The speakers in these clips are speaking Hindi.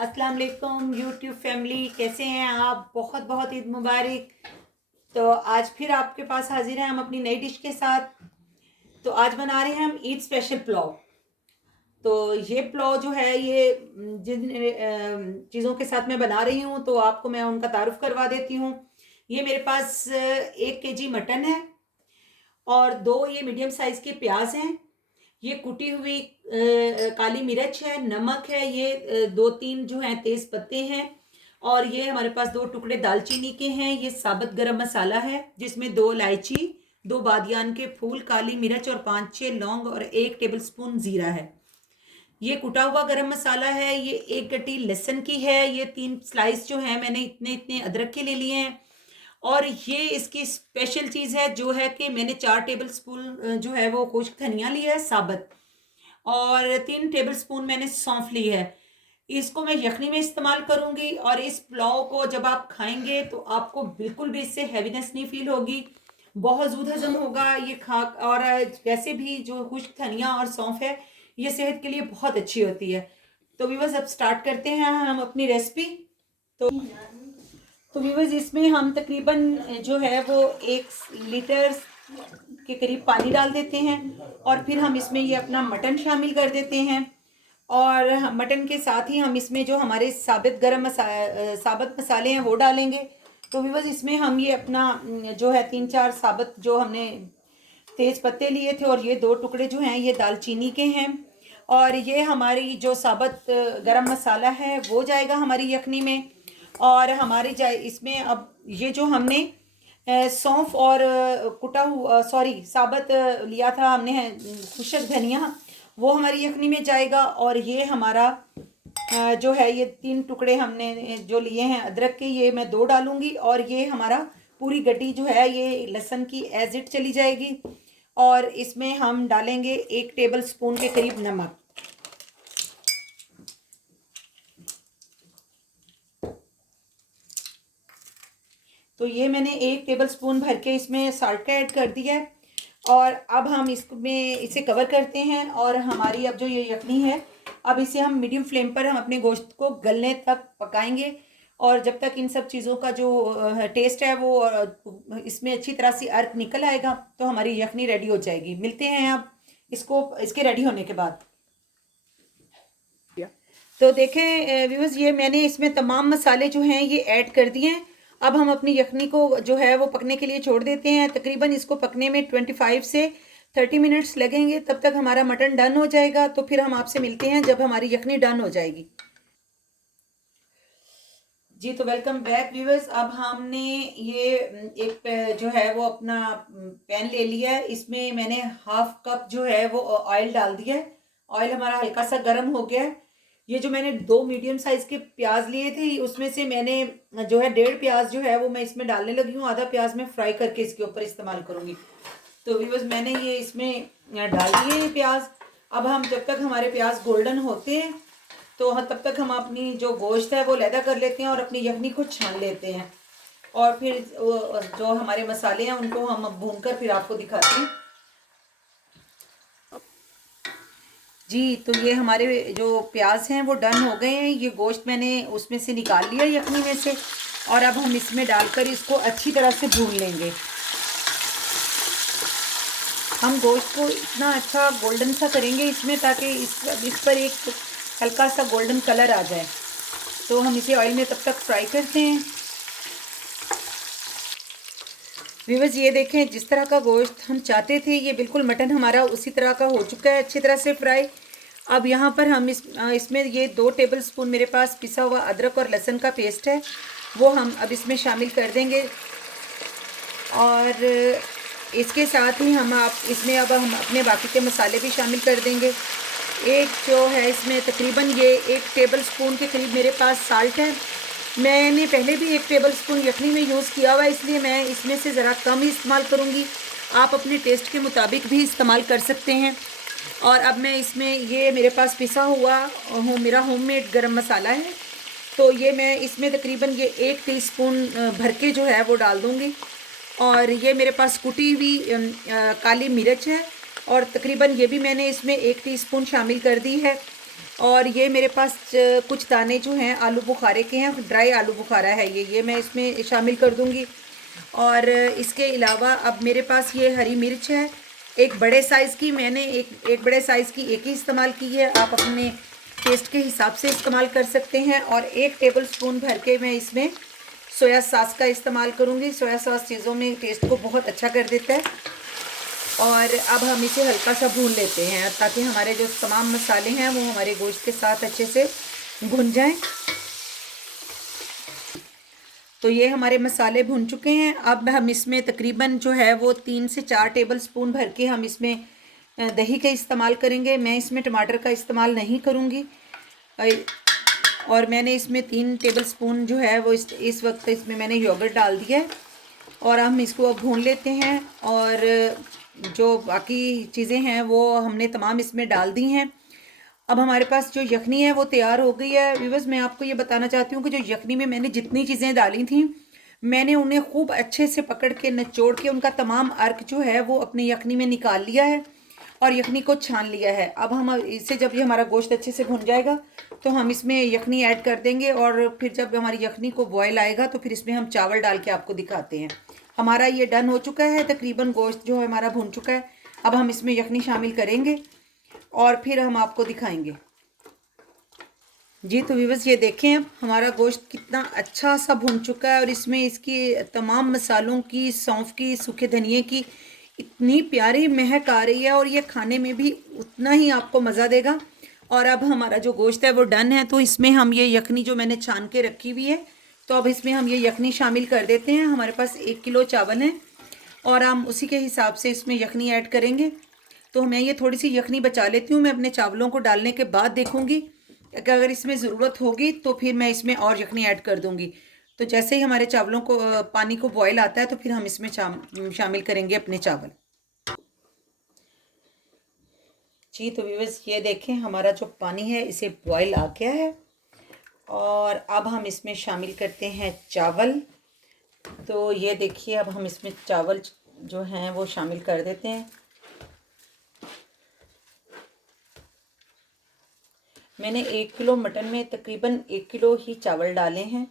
अस्सलाम वालेकुम यूट्यूब फैमिली, कैसे हैं आप? बहुत बहुत ईद मुबारक। तो आज फिर आपके पास हाजिर हैं हम अपनी नई डिश के साथ। तो आज बना रहे हैं हम ईद स्पेशल पुलाव। तो ये पुलाव जो है ये जिन चीज़ों के साथ मैं बना रही हूँ तो आपको मैं उनका तारुफ करवा देती हूँ। ये मेरे पास 1 kg मटन है और 2 ये मीडियम साइज़ के प्याज हैं। ये कुटी हुई काली मिर्च है, नमक है, ये 2-3 जो है तेज पत्ते हैं और ये हमारे पास 2 टुकड़े दालचीनी के हैं। ये साबुत गरम मसाला है जिसमें 2 इलायची, 2 बादियान के फूल, काली मिर्च और 5-6 लौंग और 1 टेबलस्पून जीरा है। ये कुटा हुआ गरम मसाला है। ये 1 गड्डी लहसुन की है। ये 3 स्लाइस जो है मैंने इतने इतने अदरक के ले लिए हैं। और ये इसकी स्पेशल चीज़ है जो है कि मैंने 4 टेबलस्पून जो है वो खुश्क धनिया लिया है साबुत और 3 टेबलस्पून मैंने सौंफ ली है। इसको मैं यखनी में इस्तेमाल करूंगी और इस पुलाव को जब आप खाएंगे तो आपको बिल्कुल भी इससे हैवीनेस नहीं फील होगी, बहुत जूद हजम होगा ये खा। और वैसे भी जो खुश्क धनिया और सौंफ है ये सेहत के लिए बहुत अच्छी होती है। तो व्यूअर्स अब स्टार्ट करते हैं हम अपनी रेसिपी। तो व्यूअर्स इसमें हम तकरीबन जो है वो 1 लीटर के करीब पानी डाल देते हैं और फिर हम इसमें ये अपना मटन शामिल कर देते हैं। और मटन के साथ ही हम इसमें जो हमारे साबुत मसाले हैं वो डालेंगे। तो व्यूअर्स इसमें हम ये अपना जो है 3-4 साबुत जो हमने तेज पत्ते लिए थे और ये 2 टुकड़े जो हैं ये दालचीनी के हैं और ये हमारी जो साबुत गरम मसाला है वो जाएगा हमारी यखनी में। और हमारी जाए इसमें अब ये जो हमने सौंफ और कुटा हुआ साबुत लिया था हमने खुश्क धनिया, वो हमारी यखनी में जाएगा। और ये हमारा जो है ये 3 टुकड़े हमने जो लिए हैं अदरक के, ये मैं 2 डालूंगी और ये हमारा पूरी गड्डी जो है ये लहसुन की एज इट चली जाएगी। और इसमें हम डालेंगे 1 टेबलस्पून के करीब नमक। तो ये मैंने 1 टेबलस्पून भर के इसमें साल्ट का ऐड कर दिया है। और अब हम इसमें इसे कवर करते हैं और हमारी अब जो ये यखनी है अब इसे हम मीडियम फ्लेम पर हम अपने गोश्त को गलने तक पकाएंगे। और जब तक इन सब चीज़ों का जो टेस्ट है वो इसमें अच्छी तरह से अर्क निकल आएगा तो हमारी यखनी रेडी हो जाएगी। मिलते हैं अब इसको इसके रेडी होने के बाद। तो देखें व्यूअर्स ये मैंने इसमें तमाम मसाले जो हैं ये ऐड कर दिए हैं। अब हम अपनी यखनी को जो है वो पकने के लिए छोड़ देते हैं। तकरीबन इसको पकने में 25 से 30 मिनट्स लगेंगे, तब तक हमारा मटन डन हो जाएगा। तो फिर हम आपसे मिलते हैं जब हमारी यखनी डन हो जाएगी। जी तो वेलकम बैक व्यूअर्स। अब हमने ये एक जो है वो अपना पैन ले लिया है। इसमें मैंने 1/2 कप जो है वो ऑयल डाल दिया है। ऑयल हमारा हल्का सा गर्म हो गया है। ये जो मैंने 2 मीडियम साइज के प्याज लिए थे उसमें से मैंने जो है 1.5 प्याज जो है वो मैं इसमें डालने लगी हूँ। आधा प्याज मैं फ्राई करके इसके ऊपर इस्तेमाल करूँगी। तो व्यूअर्स मैंने ये इसमें डाल दिए प्याज। अब हम जब तक हमारे प्याज गोल्डन होते हैं तो तब तक हम अपनी जो गोश्त है वो लैदा कर लेते हैं और अपनी यखनी को छान लेते हैं। और फिर जो हमारे मसाले हैं उनको हम भून कर फिर आपको दिखाते हैं। जी तो ये हमारे जो प्याज हैं वो डन हो गए हैं। ये गोश्त मैंने उसमें से निकाल लिया यखनी में से और अब हम इसमें डालकर इसको अच्छी तरह से भून लेंगे। हम गोश्त को इतना अच्छा गोल्डन सा करेंगे इसमें ताकि इस पर एक हल्का सा गोल्डन कलर आ जाए। तो हम इसे ऑयल में तब तक फ्राई करते हैं। व्यूअर्स ये देखें जिस तरह का गोश्त हम चाहते थे ये बिल्कुल मटन हमारा उसी तरह का हो चुका है, अच्छी तरह से फ्राई। अब यहाँ पर हम इसमें ये 2 टेबलस्पून मेरे पास पिसा हुआ अदरक और लहसुन का पेस्ट है वो हम अब इसमें शामिल कर देंगे। और इसके साथ ही हम इसमें अब हम अपने बाकी के मसाले भी शामिल कर देंगे। एक जो है इसमें तकरीबन ये 1 टेबलस्पून के करीब मेरे पास साल्ट है। मैंने पहले भी 1 टेबलस्पून यखनी में यूज़ किया हुआ है इसलिए मैं इसमें से ज़रा कम ही इस्तेमाल करूँगी। आप अपने टेस्ट के मुताबिक भी इस्तेमाल कर सकते हैं। और अब मैं इसमें ये मेरे पास पिसा हुआ मेरा होममेड गरम मसाला है तो ये मैं इसमें तकरीबन ये 1 टीस्पून भर के जो है वो डाल दूँगी। और ये मेरे पास कुटी हुई काली मिर्च है और तकरीबन ये भी मैंने इसमें 1 टीस्पून शामिल कर दी है। और ये मेरे पास कुछ दाने जो हैं आलू बुखारे के हैं, ड्राई आलू बुखारा है ये मैं इसमें शामिल कर दूंगी। और इसके अलावा अब मेरे पास ये हरी मिर्च है, एक बड़े साइज़ की, मैंने एक बड़े साइज़ की एक ही इस्तेमाल की है, आप अपने टेस्ट के हिसाब से इस्तेमाल कर सकते हैं। और 1 टेबलस्पून भर के मैं इसमें सोया सॉस का इस्तेमाल करूँगी। सोया सॉस चीज़ों में टेस्ट को बहुत अच्छा कर देता है। और अब हम इसे हल्का सा भून लेते हैं ताकि हमारे जो तमाम मसाले हैं वो हमारे गोश्त के साथ अच्छे से भुन जाएं। तो ये हमारे मसाले भुन चुके हैं। अब हम इसमें तकरीबन जो है वो 3 से 4 टेबलस्पून भर के हम इसमें दही का इस्तेमाल करेंगे। मैं इसमें टमाटर का इस्तेमाल नहीं करूँगी। और मैंने इसमें 3 टेबलस्पून जो है वो इस वक्त इसमें मैंने योगर्ट डाल दिया है। और हम इसको अब भून लेते हैं। और जो बाकी चीज़ें हैं वो हमने तमाम इसमें डाल दी हैं। अब हमारे पास जो यखनी है वो तैयार हो गई है। व्यूअर्स, मैं आपको ये बताना चाहती हूँ कि जो यखनी में मैंने जितनी चीज़ें डाली थी, मैंने उन्हें खूब अच्छे से पकड़ के निचोड़ के उनका तमाम अर्क जो है वो अपनी यखनी में निकाल लिया है और यखनी को छान लिया है। अब हम इसे जब ये हमारा गोश्त अच्छे से भुन जाएगा तो हम इसमें यखनी ऐड कर देंगे। और फिर जब हमारी यखनी को बॉयल आएगा तो फिर इसमें हम चावल डाल के आपको दिखाते हैं। हमारा ये डन हो चुका है, तकरीबन गोश्त जो है हमारा भुन चुका है। अब हम इसमें यखनी शामिल करेंगे और फिर हम आपको दिखाएंगे। जी तो व्यूअर्स, ये देखें अब हमारा गोश्त कितना अच्छा सा भुन चुका है और इसमें इसकी तमाम मसालों की, सौंफ की, सूखे धनिए की इतनी प्यारी महक आ रही है और ये खाने में भी उतना ही आपको मज़ा देगा। और अब हमारा जो गोश्त है वो डन है। तो इसमें हम ये यखनी जो मैंने छान के रखी हुई है, तो अब इसमें हम ये यखनी शामिल कर देते हैं। हमारे पास 1 किलो चावल हैं और हम उसी के हिसाब से इसमें यखनी ऐड करेंगे। तो मैं ये थोड़ी सी यखनी बचा लेती हूँ, मैं अपने चावलों को डालने के बाद देखूँगी कि अगर इसमें ज़रूरत होगी तो फिर मैं इसमें और यखनी ऐड कर दूँगी। तो जैसे ही हमारे चावलों को पानी को बॉयल आता है तो फिर हम इसमें शामिल करेंगे अपने चावल। जी तो व्यूअर्स, ये देखें हमारा जो पानी है इसे बॉयल आ गया है और अब हम इसमें शामिल करते हैं चावल। तो ये देखिए अब हम इसमें चावल जो हैं वो शामिल कर देते हैं। मैंने 1 किलो मटन में तकरीबन 1 किलो ही चावल डाले हैं।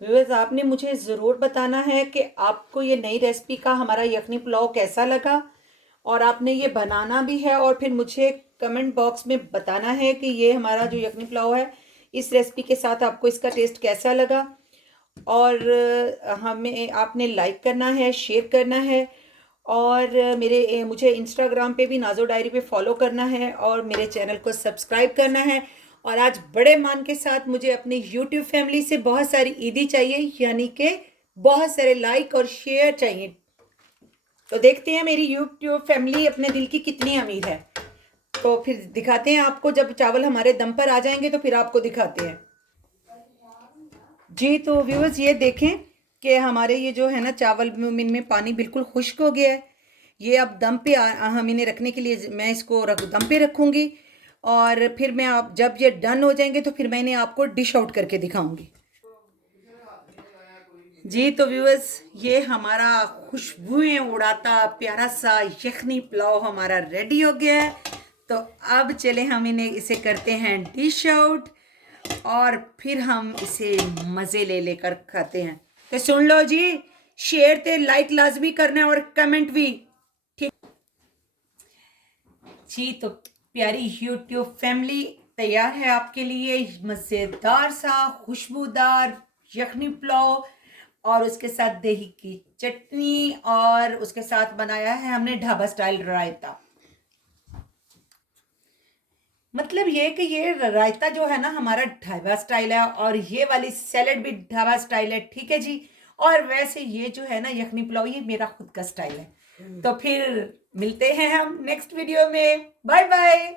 व्यूअर्स, आपने मुझे ज़रूर बताना है कि आपको ये नई रेसिपी का हमारा यखनी पुलाव कैसा लगा और आपने ये बनाना भी है और फिर मुझे कमेंट बॉक्स में बताना है कि ये हमारा जो यखनी पुलाव है इस रेसिपी के साथ आपको इसका टेस्ट कैसा लगा। और हमें आपने लाइक करना है, शेयर करना है और मुझे इंस्टाग्राम पे भी नाज़ो डायरी पे फॉलो करना है और मेरे चैनल को सब्सक्राइब करना है। और आज बड़े मान के साथ मुझे अपनी यूट्यूब फैमिली से बहुत सारी ईदी चाहिए, यानी कि बहुत सारे लाइक और शेयर चाहिए। तो देखते हैं मेरी यूट्यूब फैमिली अपने दिल की कितनी अमीर है। तो फिर दिखाते हैं आपको, जब चावल हमारे दम पर आ जाएंगे तो फिर आपको दिखाते हैं। जी तो व्यूअर्स, ये देखें कि हमारे ये जो है ना चावल में पानी बिल्कुल खुश्क हो गया है। ये अब दम पे हम इन्हें रखने के लिए मैं इसको दम पे रखूँगी और फिर मैं आप जब ये डन हो जाएंगे तो फिर मैं इन्हें आपको डिश आउट करके दिखाऊंगी। जी तो व्यूअर्स, ये हमारा खुशबुएं उड़ाता प्यारा सा यखनी पुलाव हमारा रेडी हो गया है। तो अब चले हम इसे करते हैं डिश आउट और फिर हम इसे मज़े ले लेकर खाते हैं। तो सुन लो जी, शेयर ते लाइक लाजमी करना और कमेंट भी, ठीक जी। तो प्यारी यूट्यूब फैमिली तैयार है आपके लिए मज़ेदार सा खुशबूदार यखनी पुलाव और उसके साथ दही की चटनी और उसके साथ बनाया है हमने ढाबा स्टाइल रायता। मतलब ये कि ये रायता जो है ना हमारा ढाबा स्टाइल है और ये वाली सैलेड भी ढाबा स्टाइल है, ठीक है जी। और वैसे ये जो है ना यखनी पुलाव ये मेरा खुद का स्टाइल है। तो फिर मिलते हैं हम नेक्स्ट वीडियो में। Bye bye.